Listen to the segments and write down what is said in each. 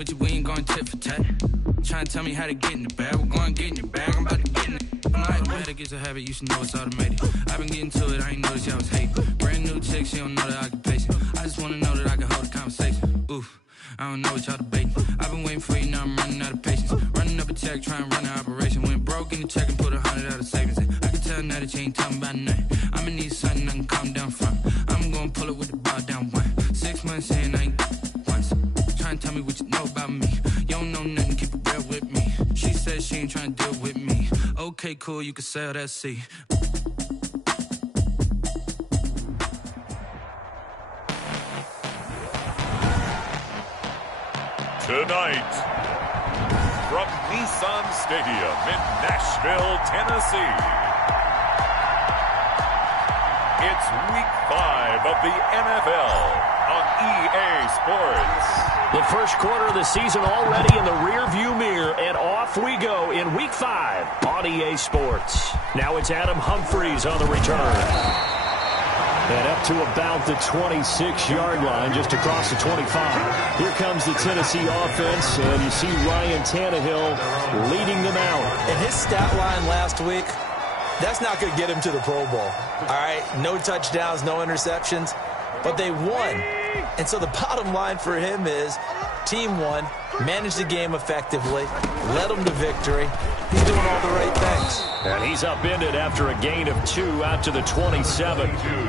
But we ain't going tit for tat. Trying to tell me how to get in the bag. We're going to get in your bag. I'm about to get in it. I'm like, better get a habit. You should know it's automated. I've been getting to it. I ain't noticed y'all was hating. Brand new chick. She don't know the occupation. I just want to know that I can hold a conversation. Oof. I don't know what y'all debating. I've been waiting for you. Now I'm running out of patience. Running up a check. Trying to run an operation. Went broke in the check and put 100 out of savings in. I can tell now that you ain't talking about nothing. I'ma need something I can calm down from. I'm going to pull it with the bar down one. 6 months in. I ain't once. Trying to tell me what you know about me. You don't know nothing, keep it real with me. She said she ain't trying to deal with me. Okay, cool, you can sell that seat. Tonight, from Nissan Stadium in Nashville, Tennessee, it's Week 5 of the NFL on EA Sports. The first quarter of the season already in the rearview mirror, and off we go in Week 5 on EA Sports. Now it's Adam Humphries on the return. And up to about the 26-yard line, just across the 25. Here comes the Tennessee offense, and you see Ryan Tannehill leading them out. And his stat line last week, that's not going to get him to the Pro Bowl. All right, no touchdowns, no interceptions, but they won. And so the bottom line for him is team won, managed the game effectively, led them to victory. He's doing all the right things. And he's upended after a gain of 2 out to the 27.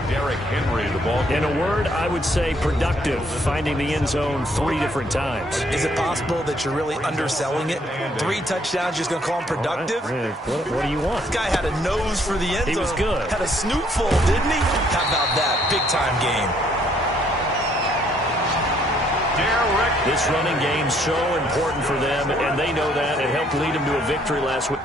Derrick Henry, the ball. In a word, I would say productive, finding the end zone 3 different times. Is it possible that you're really underselling it? 3 touchdowns, just going to call him productive? Right. What do you want? This guy had a nose for the end zone. He was good. Had a snootful, didn't he? How about that? Big-time game. This running game's so important for them, and they know that. It helped lead them to a victory last week.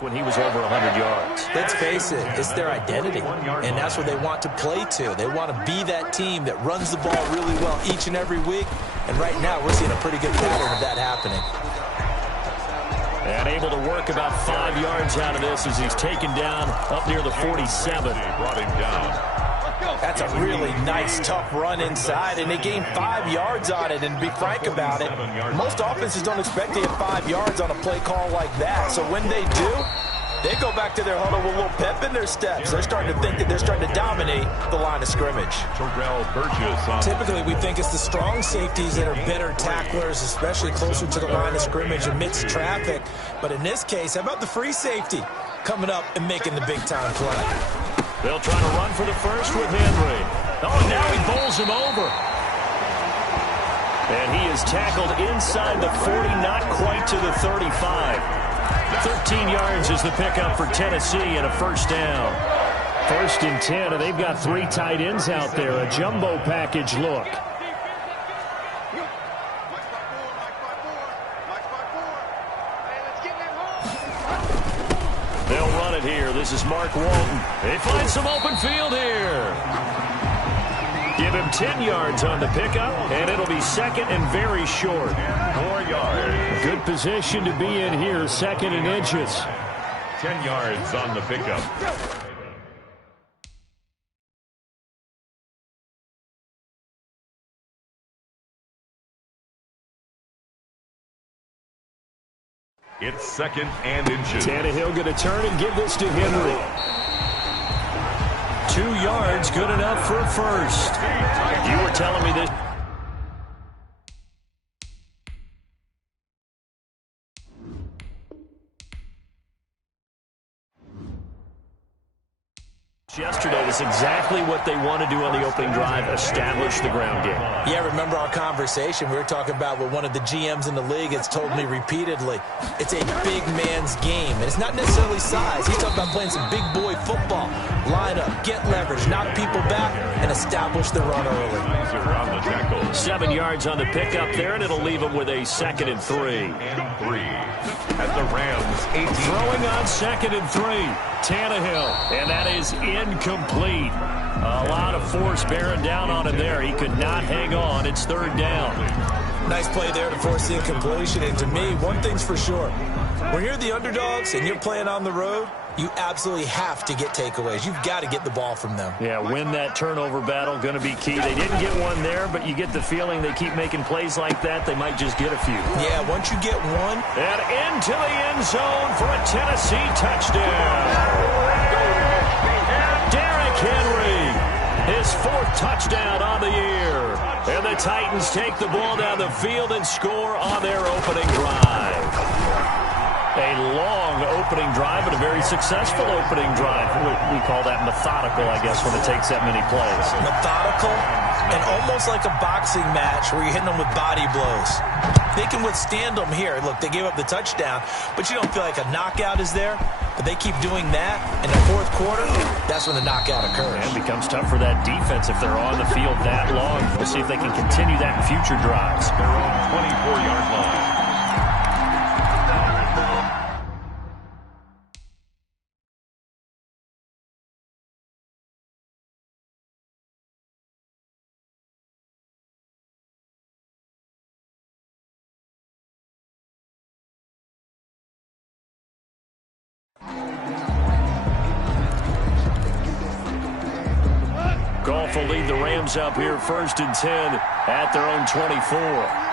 When he was over 100 yards. Let's face it, it's their identity, and that's what they want to play to. They want to be that team that runs the ball really well each and every week, and right now we're seeing a pretty good pattern of that happening. And able to work about 5 yards out of this as he's taken down up near the 47. Brought him down. That's a really nice, tough run inside, and they gained 5 yards on it. And to be frank about it, most offenses don't expect to get 5 yards on a play call like that. So when they do, they go back to their huddle with a little pep in their steps. They're starting to think that they're starting to dominate the line of scrimmage. Typically, we think it's the strong safeties that are better tacklers, especially closer to the line of scrimmage amidst traffic. But in this case, how about the free safety coming up and making the big-time play? They'll try to run for the first with Henry. Oh, now he bowls him over. And he is tackled inside the 40, not quite to the 35. 13 yards is the pickup for Tennessee and a first down. First and 10, and they've got 3 tight ends out there. A jumbo package look. They'll run it here. This is Mark Walton. They find some open field here. Give him 10 yards on the pickup, and it'll be second and very short. 4 yards. Good position to be in here, second and inches. 10 yards on the pickup. It's second and inches. Tannehill going to turn and give this to Henry. 2 yards, good enough for a first. You were telling me this. Yesterday is exactly what they want to do on the opening drive, establish the ground game. Yeah, remember our conversation? We were talking about what one of the GMs in the league has told me repeatedly. It's a big man's game, and it's not necessarily size. He's talking about playing some big boy football. Line up, get leverage, knock people back, and establish the run early. On the tackle. 7 yards on the pickup there, and it'll leave them with a second and 3. And 3. At the Rams, 18. Throwing on second and 3. Tannehill, and that is incomplete. A lot of force bearing down on him there. He could not hang on. It's third down. Nice play there to force the incompletion. And to me, one thing's for sure. When you're the underdogs and you're playing on the road, you absolutely have to get takeaways. You've got to get the ball from them. Yeah, win that turnover battle, going to be key. They didn't get one there, but you get the feeling they keep making plays like that, they might just get a few. Yeah, once you get one. And into the end zone for a Tennessee touchdown. Derrick Henry, his 4th touchdown on the year. And the Titans take the ball down the field and score on their opening drive. A long opening drive, but a very successful opening drive. We call that methodical, I guess, when it takes that many plays. Methodical and almost like a boxing match where you're hitting them with body blows. They can withstand them here. Look, they gave up the touchdown, but you don't feel like a knockout is there. But they keep doing that in the 4th quarter, that's when the knockout occurs. And it becomes tough for that defense if they're on the field that long. We'll see if they can continue that in future drives. Their own 24-yard line. Goff will lead the Rams up here first and 10 at their own 24.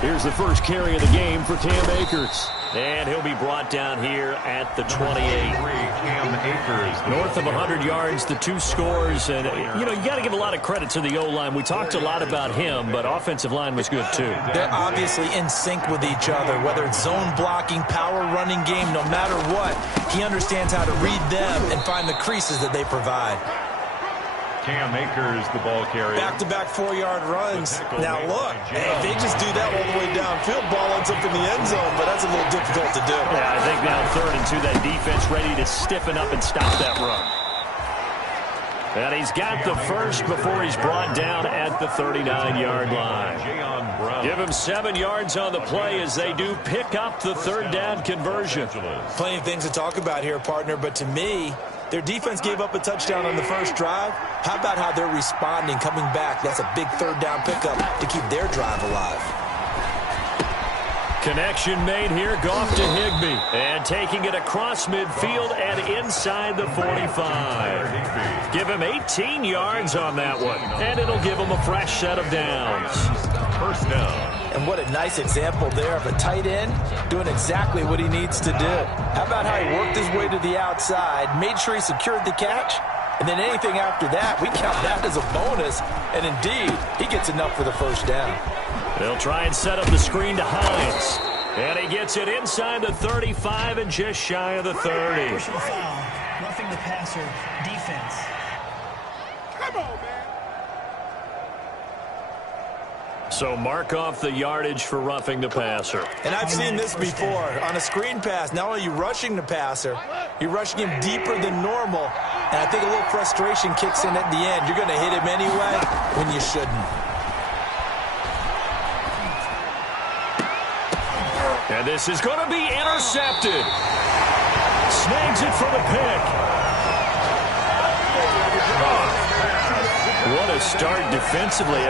Here's the first carry of the game for Cam Akers. And he'll be brought down here at the 28. Cam Akers. North of 100 yards, the 2 scores. And, you know, you got to give a lot of credit to the O-line. We talked a lot about him, but offensive line was good, too. They're obviously in sync with each other, whether it's zone blocking, power running game, no matter what. He understands how to read them and find the creases that they provide. Cam Akers, the ball carrier. Back-to-back 4-yard runs. Now, look, if they just do that all the way downfield, ball ends up in the end zone, but that's a little difficult to do. Yeah, I think now 3rd and 2, that defense ready to stiffen up and stop that run. And he's got the first before he's brought down at the 39-yard line. Give him 7 yards on the play as they do pick up the 3rd down conversion. Plenty of things to talk about here, partner, but to me, their defense gave up a touchdown on the first drive. How about how they're responding, coming back? That's a big 3rd down pickup to keep their drive alive. Connection made here, Goff to Higbee. And taking it across midfield and inside the 45. Give him 18 yards on that one. And it'll give him a fresh set of downs. First down. And what a nice example there of a tight end doing exactly what he needs to do. How about how he worked his way to the outside, made sure he secured the catch, and then anything after that, we count that as a bonus. And indeed, he gets enough for the first down. They'll try and set up the screen to Hines. And he gets it inside the 35 and just shy of the 30. Personal foul, roughing the passer, defense. Come on, man. So mark off the yardage for roughing the passer. And I've seen this before. On a screen pass, not only are you rushing the passer, you're rushing him deeper than normal. And I think a little frustration kicks in at the end. You're going to hit him anyway when you shouldn't. And this is going to be intercepted. Snags it for the pick. What a start defensively.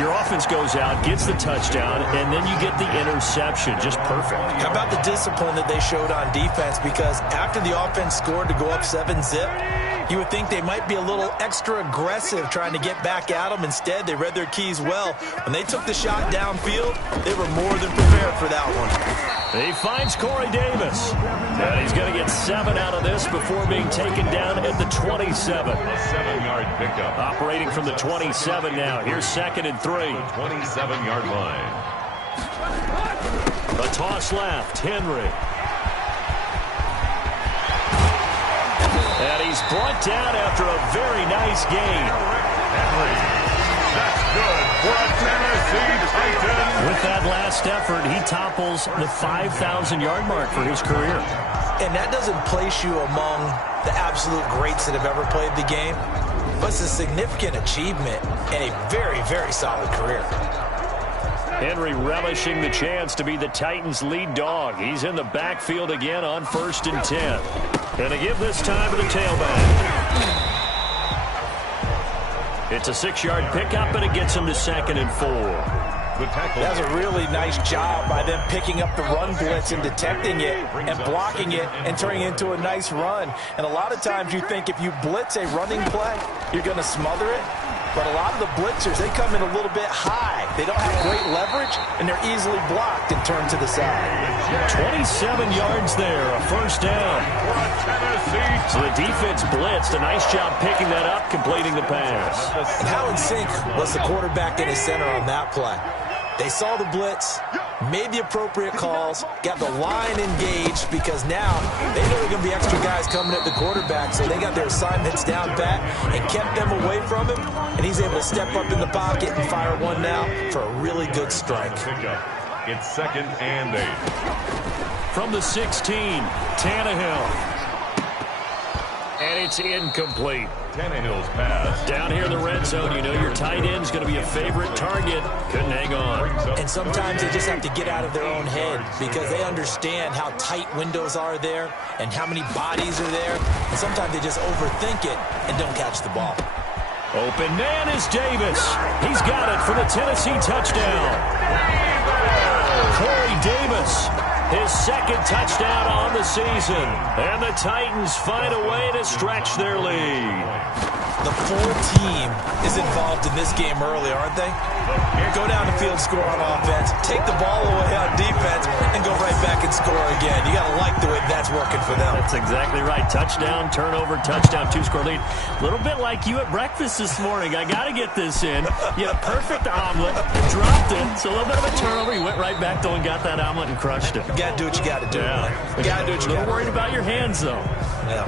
Your offense goes out, gets the touchdown, and then you get the interception. Just perfect. How about the discipline that they showed on defense? Because after the offense scored to go up 7-zip, you would think they might be a little extra aggressive trying to get back at them. Instead, they read their keys well. When they took the shot downfield, they were more than prepared for that one. He finds Corey Davis. And he's going to get 7 out of this before being taken down at the 27. A 7-yard pickup. Operating from the 27 now. Here's 2nd and 3. 27-yard line. A toss left. Henry. And he's brought down after a very nice gain. Henry. That's good for a Tennessee Titan. With that last effort, he topples the 5,000-yard mark for his career. And that doesn't place you among the absolute greats that have ever played the game. But it's a significant achievement and a very, very solid career. Henry relishing the chance to be the Titans' lead dog. He's in the backfield again on 1st and 10. Gonna give this time to the tailback. It's a 6-yard pickup, and it gets him to 2nd and 4. That's a really nice job by them picking up the run blitz and detecting it and blocking it and turning it into a nice run. And a lot of times you think if you blitz a running play, you're going to smother it. But a lot of the blitzers, they come in a little bit high. They don't have great leverage, and they're easily blocked and turned to the side. 27 yards there, a 1st down. So the defense blitzed. A nice job picking that up, completing the pass. And how in sync was the quarterback and his center on that play? They saw the blitz, made the appropriate calls, got the line engaged because now they know there are going to be extra guys coming at the quarterback, so they got their assignments down pat and kept them away from him, and he's able to step up in the pocket and fire one now for a really good strike. It's 2nd and 8. From the 16, Tannehill. And it's incomplete. Tannehill's pass. Down here in the red zone, you know your tight end's going to be a favorite target. Couldn't hang on. And sometimes they just have to get out of their own head because they understand how tight windows are there and how many bodies are there. And sometimes they just overthink it and don't catch the ball. Open man is Davis. He's got it for the Tennessee touchdown. Corey Davis. His 2nd touchdown on the season. And the Titans find a way to stretch their lead. The full team is involved in this game early, aren't they? Go down the field, score on offense, take the ball away on defense, and go right back and score again. You got to like the way that's working for them. That's exactly right. Touchdown, turnover, touchdown, 2-score lead. A little bit like you at breakfast this morning. I got to get this in. You had a perfect omelet, dropped it, so a little bit of a turnover. You went right back, though, and got that omelet and crushed it. You got to do what you got to do. Yeah. You got to do what you got to do. A little worried about your hands, though. Yeah.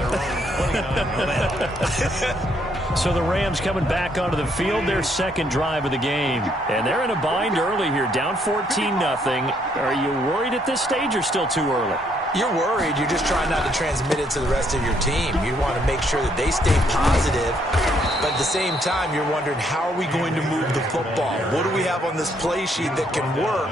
So the Rams coming back onto the field, their 2nd drive of the game. And they're in a bind early here, down 14-0. Are you worried at this stage or still too early? You're worried. You're just trying not to transmit it to the rest of your team. You want to make sure that they stay positive. But at the same time, you're wondering, how are we going to move the football? What do we have on this play sheet that can work?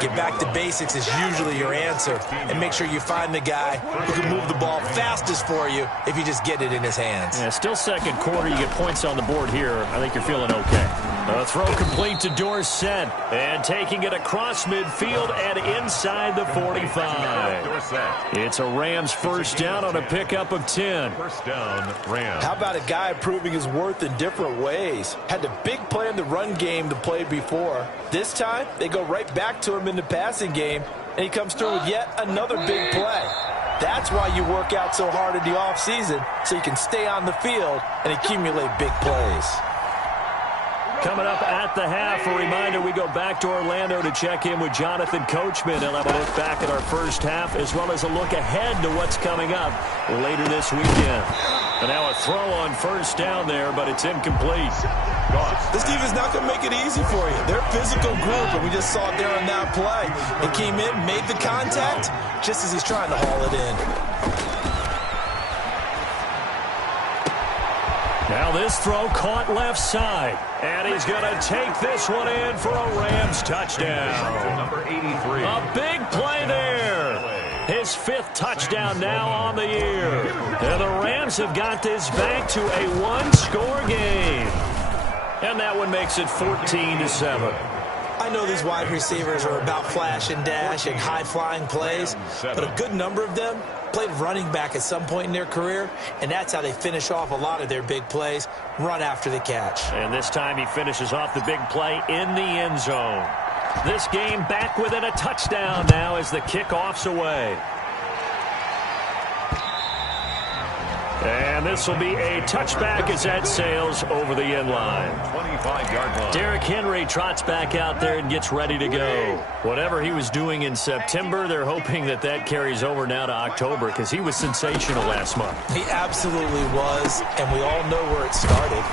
Get back to basics is usually your answer. And make sure you find the guy who can move the ball fastest for you if you just get it in his hands. Yeah, still 2nd quarter. You get points on the board here. I think you're feeling okay. A throw complete to Dorsett. And taking it across midfield and inside the 45. It's a Rams 1st down on a pickup of 10. 1st down, Rams. How about a guy proving his worth in different ways? Had the big play in the run game to play before. This time, they go right back to him in the passing game, and he comes through with yet another big play. That's why you work out so hard in the offseason, so you can stay on the field and accumulate big plays. Coming up at the half, a reminder, we go back to Orlando to check in with Jonathan Coachman. He'll have a look back at our 1st half as well as a look ahead to what's coming up later this weekend. And now a throw on first down there, but it's incomplete. This defense is not going to make it easy for you. They're a physical group, and we just saw it there on that play. They came in, made the contact, just as he's trying to haul it in. Now this throw caught left side. And he's going to take this one in for a Rams touchdown. Number 83. A big play there. His 5th touchdown now on the year. And the Rams have got this back to a 1-score game. And that one makes it 14-7. I know these wide receivers are about flash and dash and high-flying plays, but a good number of them played running back at some point in their career, and that's how they finish off a lot of their big plays, run after the catch. And this time he finishes off the big play in the end zone. This game back within a touchdown now as the kickoff's away. And this will be a touchback as that sails over the end line. 25-yard line. Derrick Henry trots back out there and gets ready to go. Whatever he was doing in September, they're hoping that that carries over now to October because he was sensational last month. He absolutely was, and we all know where it started.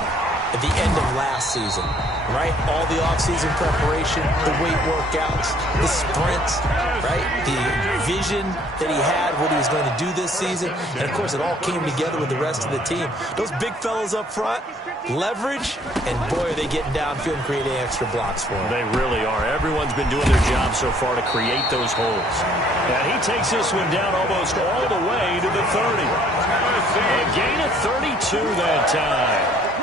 At the end of last season, right? All the offseason preparation, the weight workouts, the sprints, right? The vision that he had, what he was going to do this season. And, of course, it all came together with the rest of the team. Those big fellas up front, leverage, and, boy, are they getting downfield and creating extra blocks for him. They really are. Everyone's been doing their job so far to create those holes. And he takes this one down almost all the way to the 30. A gain of 32 that time.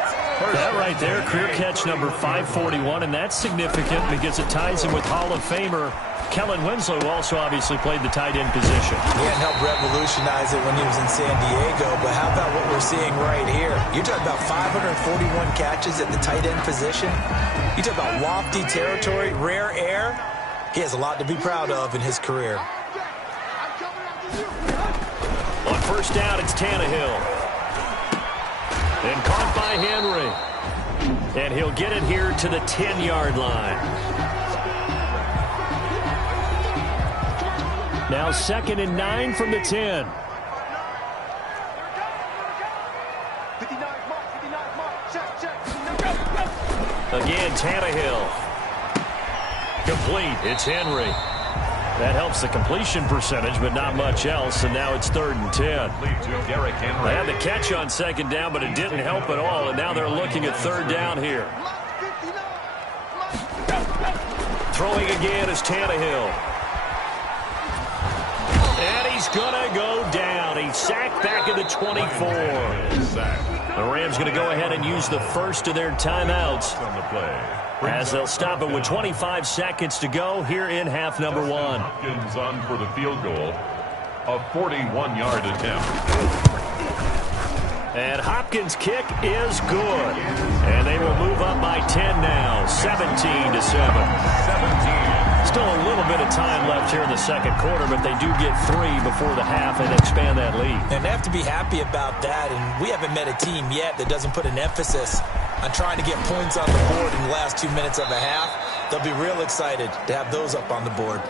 That right there, career catch number 541, and that's significant because it ties him with Hall of Famer Kellen Winslow, who also obviously played the tight end position. He hadn't helped revolutionize it when he was in San Diego, but how about what we're seeing right here? You're talking about 541 catches at the tight end position. You talk about lofty territory, rare air. He has a lot to be proud of in his career. On first down, it's Tannehill. And caught by Henry. And he'll get it here to the 10-yard line. Now 2nd and 9 from the 10. Again, Tannehill. Complete. It's Henry. That helps the completion percentage, but not much else. And now it's 3rd and 10. Derrick Henry. They had the catch on 2nd down, but it didn't help at all. And now they're looking at 3rd down here. Throwing again is Tannehill. And he's going to go down. He's sacked back at the 24. The Rams going to go ahead and use the first of their timeouts On the play. as they'll stop it with 25 seconds to go here in half number 1. Hopkins on for the field goal. A 41-yard attempt. And Hopkins' kick is good. And they will move up by 10 now, 17-7. 17. Still a little bit of time left here in the second quarter, but they do get 3 before the half and expand that lead. And they have to be happy about that, and we haven't met a team yet that doesn't put an emphasis on trying to get points on the board in the last 2 minutes of a half. They'll be real excited to have those up on the board.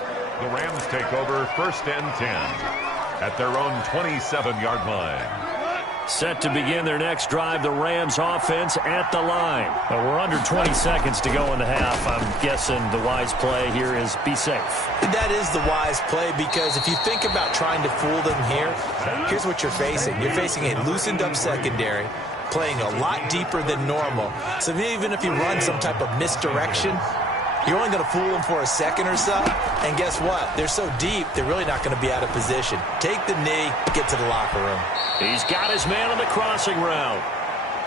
The Rams take over 1st and 10 at their own 27-yard line. Set to begin their next drive, the Rams offense at the line. But we're under 20 seconds to go in the half. I'm guessing the wise play here is be safe. That is the wise play, because if you think about trying to fool them here, here's what you're facing. You're facing a loosened up secondary, playing a lot deeper than normal. So even if you run some type of misdirection, you're only going to fool them for a second or so. And guess what? They're so deep, they're really not going to be out of position. Take the knee, get to the locker room. He's got his man on the crossing route.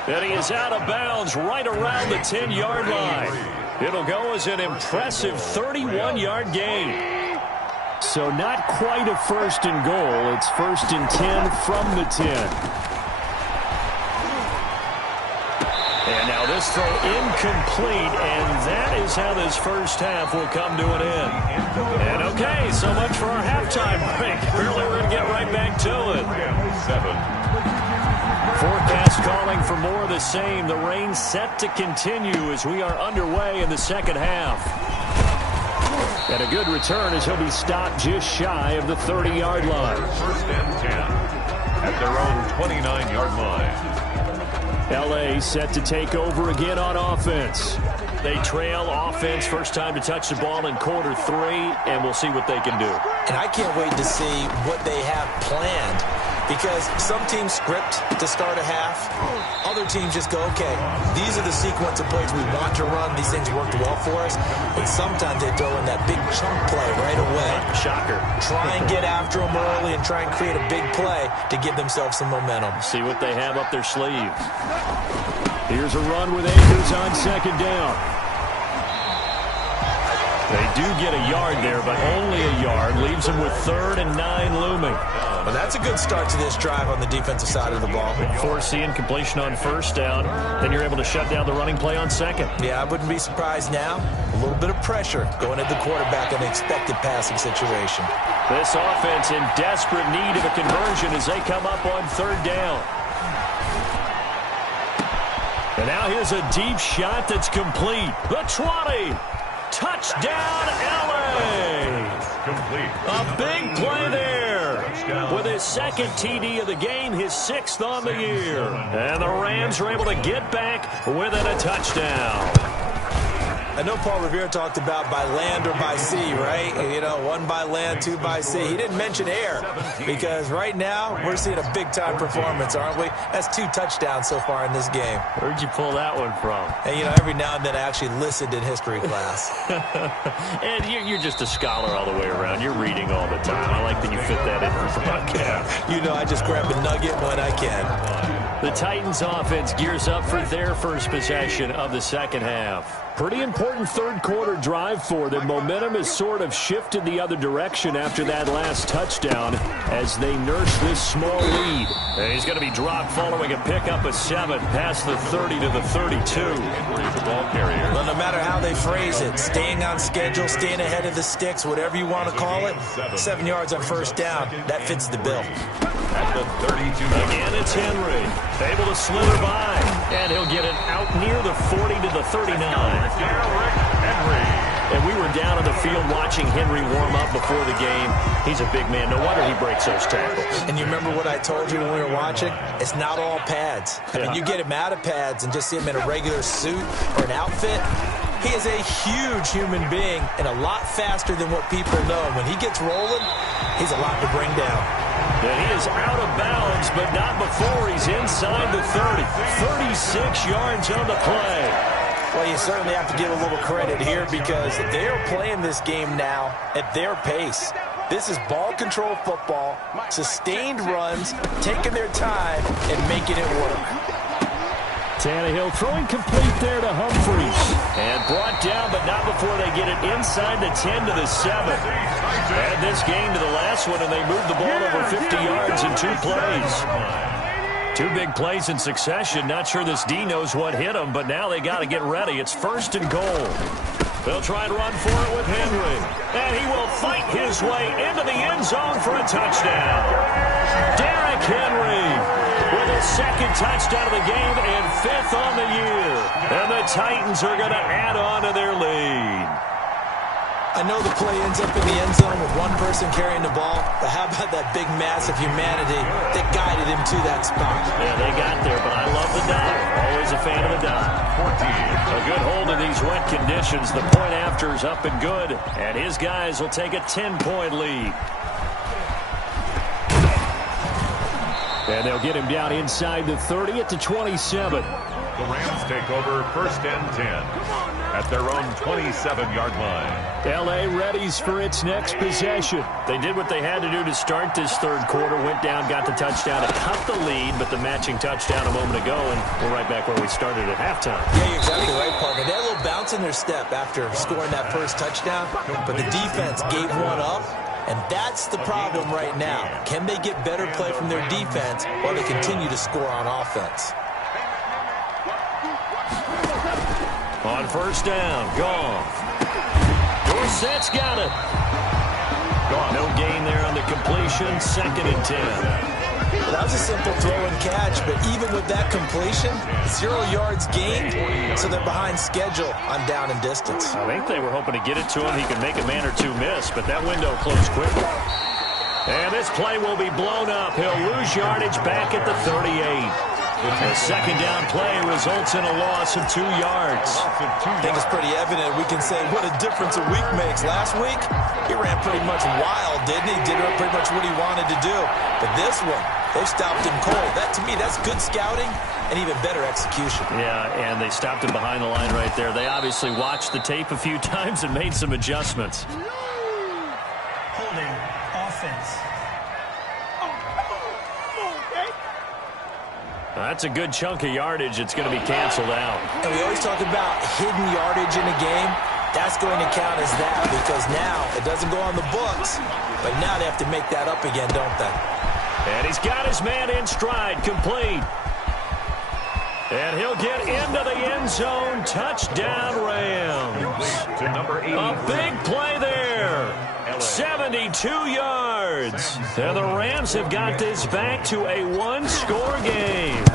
And he is out of bounds right around the 10-yard line. It'll go as an impressive 31-yard gain. So not quite a 1st and goal. It's 1st and 10 from the 10. And now this throw incomplete, and that is how this first half will come to an end. And okay, so much for our halftime break. Apparently we're going to get right back to it. 7. Forecast calling for more of the same. The rain set to continue as we are underway in the second half. And a good return as he'll be stopped just shy of the 30-yard line. 1st and 10. at their own 29-yard line. L.A. set to take over again on offense. They trail offense, first time to touch the ball in quarter 3, and we'll see what they can do. And I can't wait to see what they have planned, because some teams script to start a half. Other teams just go, okay, these are the sequence of plays we want to run. These things worked well for us. And sometimes they throw in that big chunk play right away. Shocker. Try and get after them early and try and create a big play to give themselves some momentum. See what they have up their sleeve. Here's a run with Akers on second down. They do get a yard there, but only a yard. Leaves them with 3rd and 9 looming. Well, that's a good start to this drive on the defensive side of the ball. Force incompletion on first down. Then you're able to shut down the running play on second. Yeah, I wouldn't be surprised now. A little bit of pressure going at the quarterback in an expected passing situation. This offense in desperate need of a conversion as they come up on 3rd down. And now here's a deep shot that's complete. The 20. Touchdown, L.A. Complete. A big play there. With his 2nd TD of the game, his 6th on the year. And the Rams are able to get back within a touchdown. I know Paul Revere talked about by land or by sea, right? You know, 1 by land, 2 by sea. He didn't mention air, because right now we're seeing a big-time performance, aren't we? That's 2 touchdowns so far in this game. Where'd you pull that one from? And, you know, every now and then I actually listened in history class. And you're just a scholar all the way around. You're reading all the time. I like that you fit that in for the broadcast. You know, I just grab a nugget when I can. The Titans offense gears up for their first possession of the second half. Pretty important 3rd quarter drive for them. Momentum has sort of shifted the other direction after that last touchdown as they nurse this small lead. And he's going to be dropped following a pickup of 7 past the 30 to the 32. The ball carrier. Well, no matter how they phrase it, staying on schedule, staying ahead of the sticks, whatever you want to call it, 7 yards on first down, that fits the bill. At the 32. Again, it's Henry. Able to slither by. And he'll get it out near the 40 to the 39. And we were down on the field watching Henry warm up before the game. He's a big man. No wonder he breaks those tackles. And you remember what I told you when we were watching? It's not all pads. I mean, you get him out of pads and just see him in a regular suit or an outfit. He is a huge human being and a lot faster than what people know. When he gets rolling, he's a lot to bring down. And he is out of bounds, but not before he's inside the 30. 36 yards on the play. Well, you certainly have to give a little credit here, because they are playing this game now at their pace. This is ball control football, sustained runs, taking their time and making it work. Tannehill throwing complete there to Humphries. And brought down, but not before they get it inside the 10 to the 7. Add this game to the last one, and they move the ball over 50 yards in 2 plays. 2 big plays in succession. Not sure this D knows what hit him, but now they got to get ready. It's 1st and goal. They'll try and run for it with Henry. And he will fight his way into the end zone for a touchdown. Derrick Henry with his 2nd touchdown of the game and 5th on the year. And the Titans are going to add on to their lead. I know the play ends up in the end zone with one person carrying the ball, but how about that big mass of humanity that guided him to that spot? Yeah, they got there, but I love the dive. Always a fan of the dive. 14. A good hold of these wet conditions. The point after is up and good, and his guys will take a 10-point lead. And they'll get him down inside the 30 at the 27. The Rams take over 1st and 10 at their own 27-yard line. L.A. readies for its next possession. They did what they had to do to start this 3rd quarter. Went down, got the touchdown to cut the lead, but the matching touchdown a moment ago, and we're right back where we started at halftime. Yeah, you're exactly right, partner. They had a little bounce in their step after scoring that first touchdown, but the defense gave one up, and that's the problem right now. Can they get better play from their defense while they continue to score on offense? On first down, Goff. Dorsett's got it. No gain there on the completion. 2nd and 10. Well, that was a simple throw and catch, but even with that completion, 0 yards gained, so they're behind schedule on down and distance. I think they were hoping to get it to him. He could make a man or 2 miss, but that window closed quickly. And this play will be blown up. He'll lose yardage back at the 38. A second down play results in a loss of 2 yards. I think it's pretty evident. We can say what a difference a week makes. Last week, he ran pretty much wild, didn't he? Did pretty much what he wanted to do. But this one, they stopped him cold. That, to me, that's good scouting and even better execution. Yeah, and they stopped him behind the line right there. They obviously watched the tape a few times and made some adjustments. Holding offense. That's a good chunk of yardage. It's going to be canceled out. And we always talk about hidden yardage in a game. That's going to count as that because now it doesn't go on the books, but now they have to make that up again, don't they? And he's got his man in stride, complete. And he'll get into the end zone. Touchdown, Rams. To number 80. A big play there. 72 yards. And the Rams have got this back to a one-score game.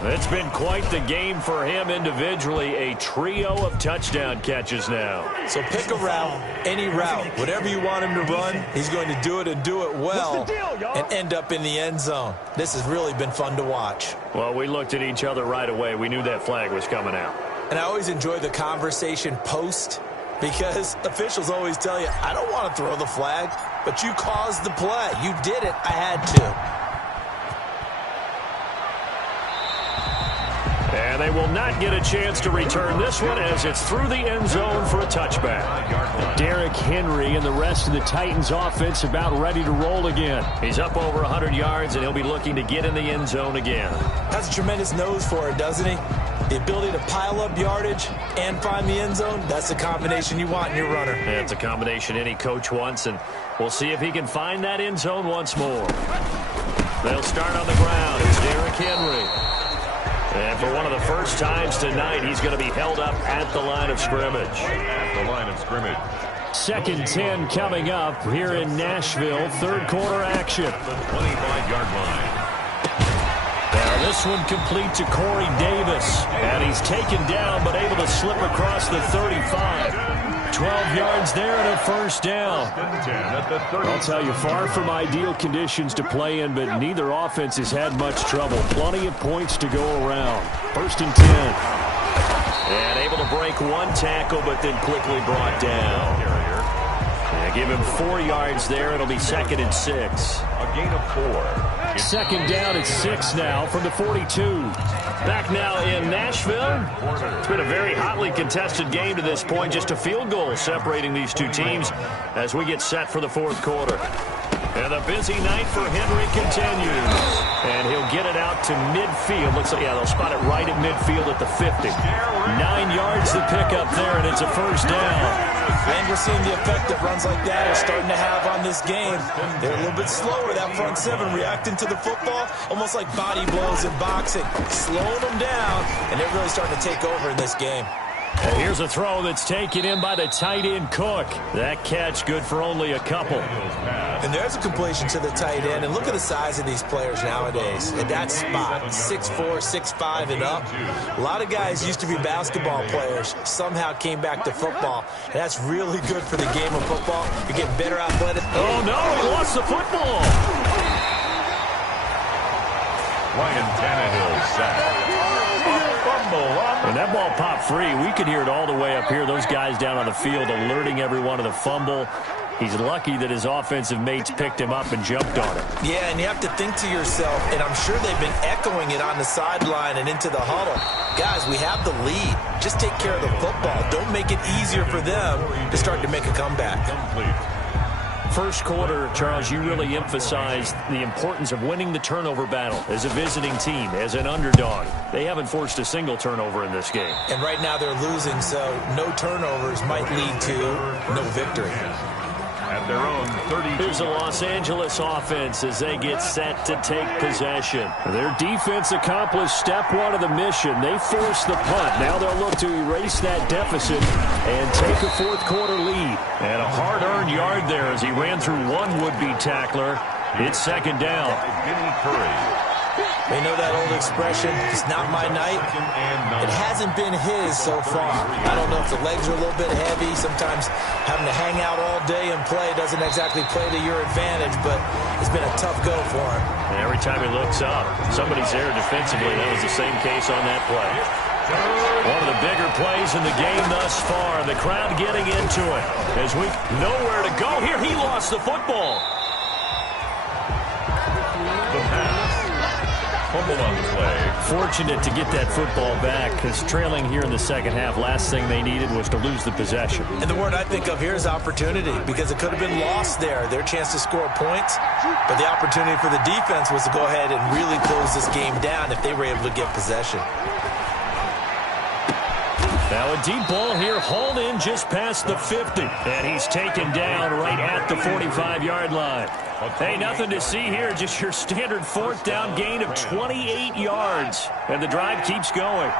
It's been quite the game for him individually. A trio of touchdown catches now. So pick a route, any route. Whatever you want him to run, he's going to do it and do it well and end up in the end zone. This has really been fun to watch. Well, we looked at each other right away. We knew that flag was coming out. And I always enjoy the conversation post because officials always tell you, I don't want to throw the flag, but you caused the play. You did it. I had to. And they will not get a chance to return this one as it's through the end zone for a touchback. Derrick Henry and the rest of the Titans offense about ready to roll again. He's up over 100 yards, and he'll be looking to get in the end zone again. Has a tremendous nose for it, doesn't he? The ability to pile up yardage and find the end zone, that's the combination you want in your runner. Yeah, it's a combination any coach wants, and we'll see if he can find that end zone once more. They'll start on the ground. It's Derrick Henry. And for one of the first times tonight, he's going to be held up at the line of scrimmage. At the line of scrimmage. 2nd 10 coming up here in Nashville. Third quarter action. The 25-yard line. Now this one complete to Corey Davis. And he's taken down but able to slip across the 35. 12 yards there and a first down. I'll tell you, far from ideal conditions to play in, but neither offense has had much trouble. Plenty of points to go around. 1st and 10. And able to break one tackle, but then quickly brought down. And give him 4 yards there. It'll be 2nd and 6. A gain of 4. 2nd down at 6 now from the 42. Back now in Nashville. It's been a very hotly contested game to this point. Just a field goal separating these two teams as we get set for the 4th quarter. And the busy night for Henry continues. And he'll get it out to midfield. Looks like, yeah, they'll spot it right at midfield at the 50. 9 yards to pick up there, and it's a first down. And we're seeing the effect that runs like that are starting to have on this game. They're a little bit slower, that front seven, reacting to the football, almost like body blows in boxing, slowing them down, and they're really starting to take over in this game. And here's a throw that's taken in by the tight end Cook. That catch good for only a couple. And there's a completion to the tight end. And look at the size of these players nowadays. At that spot, 6'4", 6'5", and up. A lot of guys used to be basketball players, somehow came back to football. And that's really good for the game of football. You get better athletic. Oh, no, he lost the football. Ryan Tannehill sacked. When that ball popped free, we could hear it all the way up here. Those guys down on the field alerting everyone of the fumble. He's lucky that his offensive mates picked him up and jumped on it. Yeah, and you have to think to yourself, and I'm sure they've been echoing it on the sideline and into the huddle. Guys, we have the lead. Just take care of the football. Don't make it easier for them to start to make a comeback. First quarter, Charles, you really emphasized the importance of winning the turnover battle as a visiting team, as an underdog. They haven't forced a single turnover in this game. And right now they're losing, so no turnovers might lead to no victory. At their own 32. Here's the Los Angeles offense as they get set to take possession. Their defense accomplished step one of the mission. They forced the punt. Now they'll look to erase that deficit and take a fourth quarter lead. And a hard-earned yard there as he ran through one would-be tackler. It's second down. They know that old expression, it's not my night. It hasn't been his so far. I don't know if the legs are a little bit heavy. Sometimes having to hang out all day and play doesn't exactly play to your advantage, but it's been a tough go for him. And every time he looks up, somebody's there defensively. That was the same case on that play. One of the bigger plays in the game thus far. The crowd getting into it. As we nowhere to go here, he lost the football. The pass. Fumble on the play. Fortunate to get that football back because trailing here in the second half, last thing they needed was to lose the possession. And the word I think of here is opportunity because it could have been lost there, their chance to score points. But the opportunity for the defense was to go ahead and really close this game down if they were able to get possession. Now a deep ball here, hauled in just past the 50. And he's taken down right at the 45-yard line. Hey, nothing to see here, just your standard fourth down gain of 28 yards. And the drive keeps going.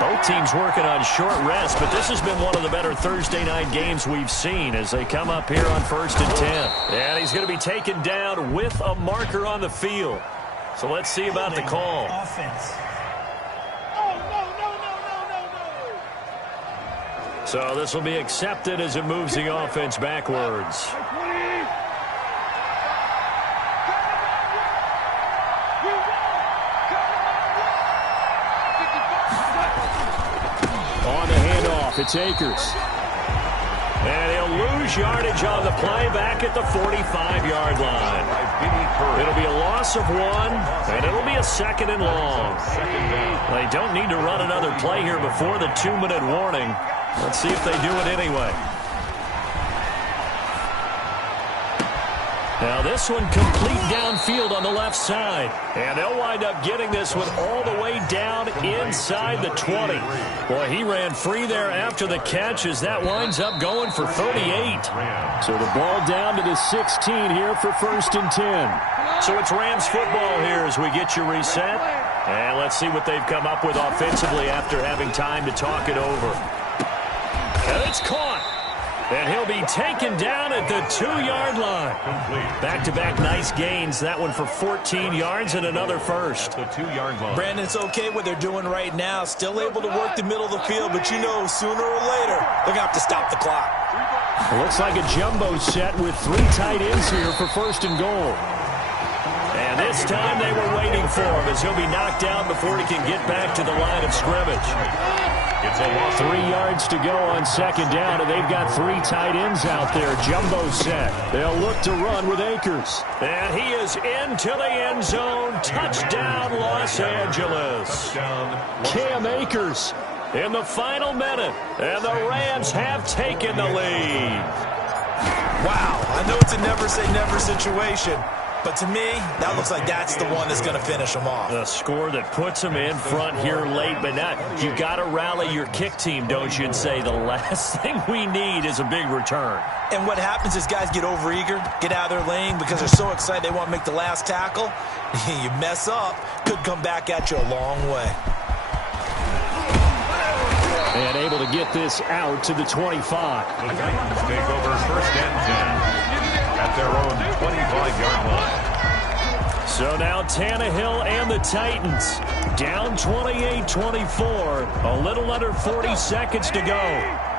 Both teams working on short rest, but this has been one of the better Thursday night games we've seen as they come up here on 1st and 10. And he's going to be taken down with a marker on the field. So let's see about the call. Offense. So this will be accepted as it moves the offense backwards. On the handoff, it's Akers. And he'll lose yardage on the play back at the 45-yard line. It'll be a loss of one, and it'll be a second and long. They don't need to run another play here before the 2-minute warning. Let's see if they do it anyway. Now this one complete downfield on the left side. And they'll wind up getting this one all the way down inside the 20. Boy, he ran free there after the catch as that winds up going for 38. So the ball down to the 16 here for 1st and 10. So it's Rams football here as we get you reset. And let's see what they've come up with offensively after having time to talk it over. And it's caught. And he'll be taken down at the 2-yard line. Back-to-back nice gains. That one for 14 yards and another first. The 2-yard line. Brandon, it's okay what they're doing right now. Still able to work the middle of the field, but you know sooner or later they're going to have to stop the clock. It looks like a jumbo set with 3 tight ends here for 1st and goal. And this time they were waiting for him as he'll be knocked down before he can get back to the line of scrimmage. It's a loss. 3 yards to go on second down, and they've got 3 tight ends out there. Jumbo set. They'll look to run with Akers. And he is into the end zone. Touchdown, Los Angeles. Cam Akers in the final minute, and the Rams have taken the lead. Wow, I know it's a never-say-never situation. But to me, that looks like that's the one that's going to finish them off. A score that puts them in front here late, but now you got to rally your kick team, don't you, and say the last thing we need is a big return. And what happens is guys get overeager, get out of their lane because they're so excited they want to make the last tackle. You mess up, could come back at you a long way. And able to get this out to the 25. The Titans take over first and 10 at their own 25-yard line. So now Tannehill and the Titans down 28-24. A little under 40 seconds to go.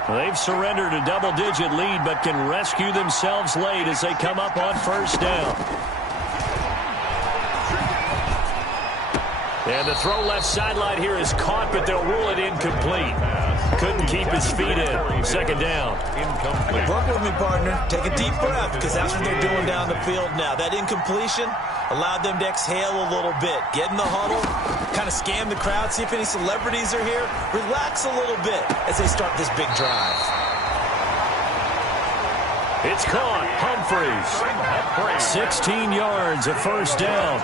They've surrendered a double-digit lead but can rescue themselves late as they come up on first down. And the throw left sideline here is caught, but they'll rule it incomplete. Couldn't keep his feet in. Second down. Incomplete. Work with me, partner. Take a deep breath, because that's what they're doing down the field now. That incompletion allowed them to exhale a little bit. Get in the huddle, kind of scan the crowd, see if any celebrities are here. Relax a little bit as they start this big drive. It's caught. Humphreys. 16 yards, a first down.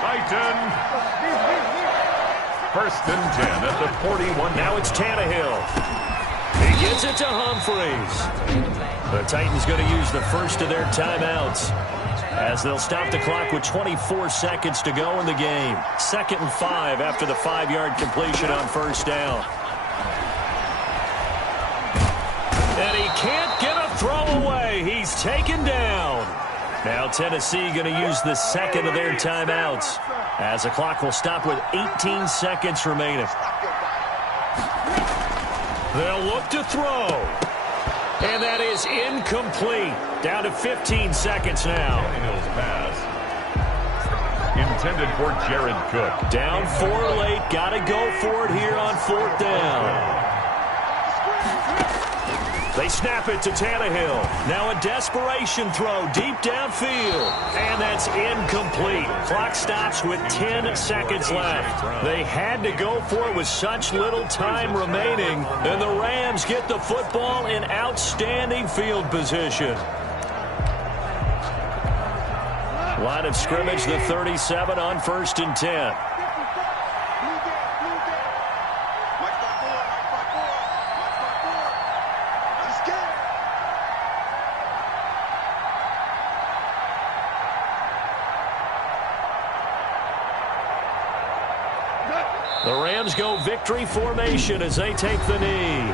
Titan. First and 10 at the 41. Now it's Tannehill. He gets it to Humphreys. The Titans going to use the first of their timeouts as they'll stop the clock with 24 seconds to go in the game. 2nd and 5 after the 5-yard completion on first down. And he can't get a throw away. He's taken down. Now Tennessee going to use the second of their timeouts as the clock will stop with 18 seconds remaining. They'll look to throw. And that is incomplete. Down to 15 seconds now. Tannehill's pass intended for Jared Cook. Down 4 late. Got to go for it here on 4th down. They snap it to Tannehill. Now a desperation throw deep downfield. And that's incomplete. Clock stops with 10 seconds left. They had to go for it with such little time remaining. And the Rams get the football in outstanding field position. Line of scrimmage, the 37 on 1st and 10. The Rams go victory formation as they take the knee.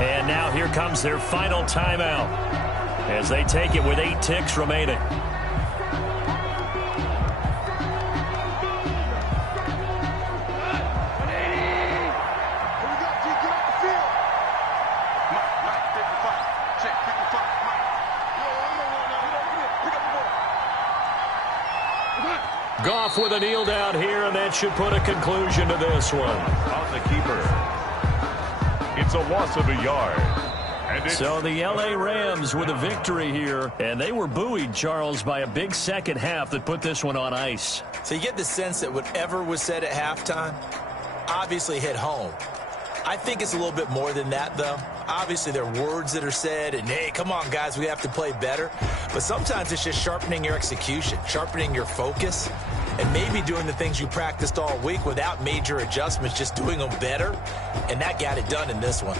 And now here comes their final timeout as they take it with 8 ticks remaining. Goff with a kneel down here, and that should put a conclusion to this one. On the keeper. It's a loss of a yard. And so the L.A. Rams with a victory here, and they were buoyed, Charles, by a big second half that put this one on ice. So you get the sense that whatever was said at halftime obviously hit home. I think it's a little bit more than that, though. Obviously, there are words that are said, and, hey, come on, guys, we have to play better. But sometimes it's just sharpening your execution, sharpening your focus, and maybe doing the things you practiced all week without major adjustments, just doing them better. And that got it done in this one.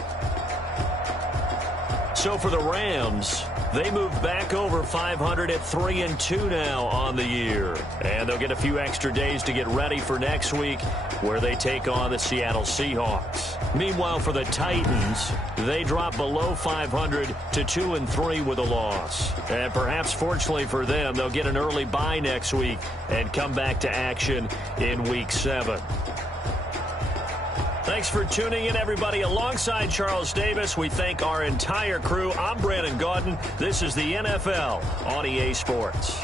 So for the Rams, they move back over 500 at 3-2 now on the year. And they'll get a few extra days to get ready for next week where they take on the Seattle Seahawks. Meanwhile, for the Titans, they drop below 500 to 2-3 with a loss. And perhaps fortunately for them, they'll get an early bye next week and come back to action in Week 7. Thanks for tuning in, everybody. Alongside Charles Davis, we thank our entire crew. I'm Brandon Gaudin. This is the NFL on EA Sports.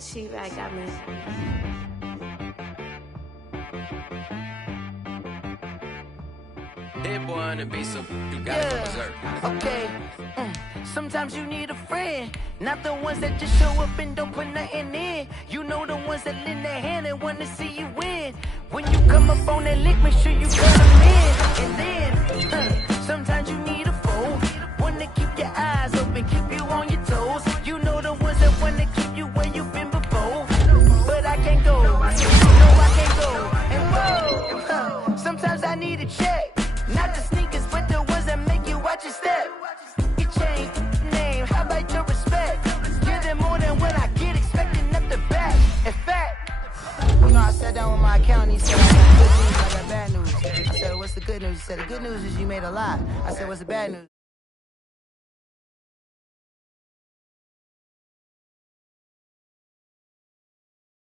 She back got me. Hit boy on the beat, so you got it from Missouri. Okay. Sometimes you need a friend, not the ones that just show up and don't put nothing in. You know the ones that lend their hand and want to see you win. When you come up on that lick, make sure you cut them in. And then, sometimes you need a foe, one to keep your eyes open, keep you on your toes. You know the ones that want to keep you where you've been before. But I can't go, no, I can't go. And whoa, sometimes I need a check. Not the sneakers, but the ones that make you watch your step. You change name, how about your respect? Give them more than what I get, expecting up the back. In fact, you know, I sat down with my accountant, he said, I got good news, I got bad news. I said, what's the good news? He said, the good news is you made a lot. I said, what's the bad news?